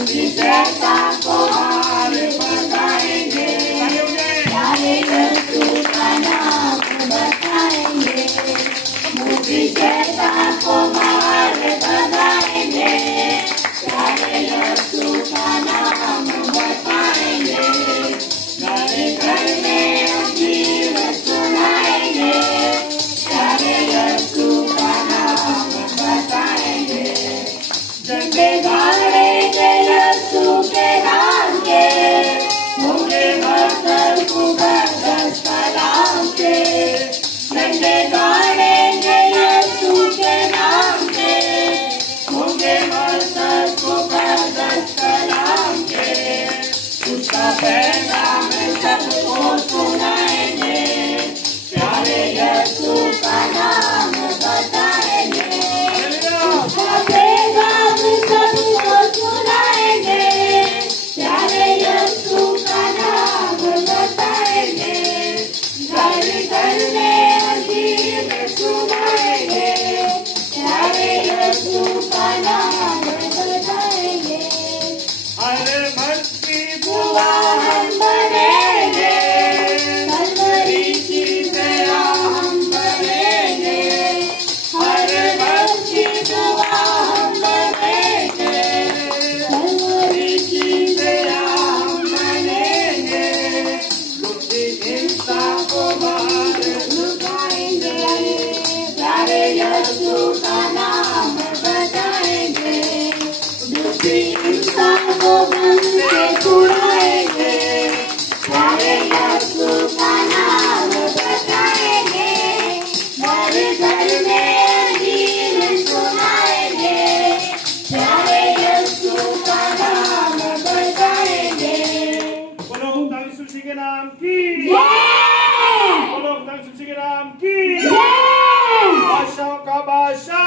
शैतान को मार भगाएंगे, प्यारे यीशु का नाम बताएंगे। मुझे शैतान को मार भगाएंगे, प्यारे यीशु का नाम बताएंगे। घर घर में अंजीर सुनाएंगे, प्यारे यीशु का नाम बताएंगे। झंडे गाड़ेंगे यीशु के नाम के, होंगे मरकर मुकद्दस कलाम के। झंडे गाड़ेंगे यीशु के नाम के, होंगे मरकर मुकद्दस कलाम के। उसका पैगाम सबको सुनाएंगे, प्यारे यीशु का नाम बताएंगे। उसका पैगाम सबको सुनाएंगे, प्यारे यीशु का नाम बताएंगे। घर घर में अंजीर सुनाएंगे, प्यारे यीशु का नाम बताएंगे। हर मन की दुआ हम बनेंगे, कलवरी की दया हम बनेंगे। हर मन की दुआ हम बनेंगे, कलवरी की दया हम बनेंगे। दुखी इंसान को मार झुकाएंगे, प्यारे यीशु का नाम बताएंगे। दुखी इंसान को गम से छुड़ाएंगे, प्यारे यीशु का नाम बताएंगे। घर घर में अंजीर सुनाएंगे, प्यारे यीशु का नाम बताएंगे। बोलो खुदा यीशु मसीह के नाम की, बोलो खुदा यीशु मसीह के नाम की। बादशाहों का बादशाह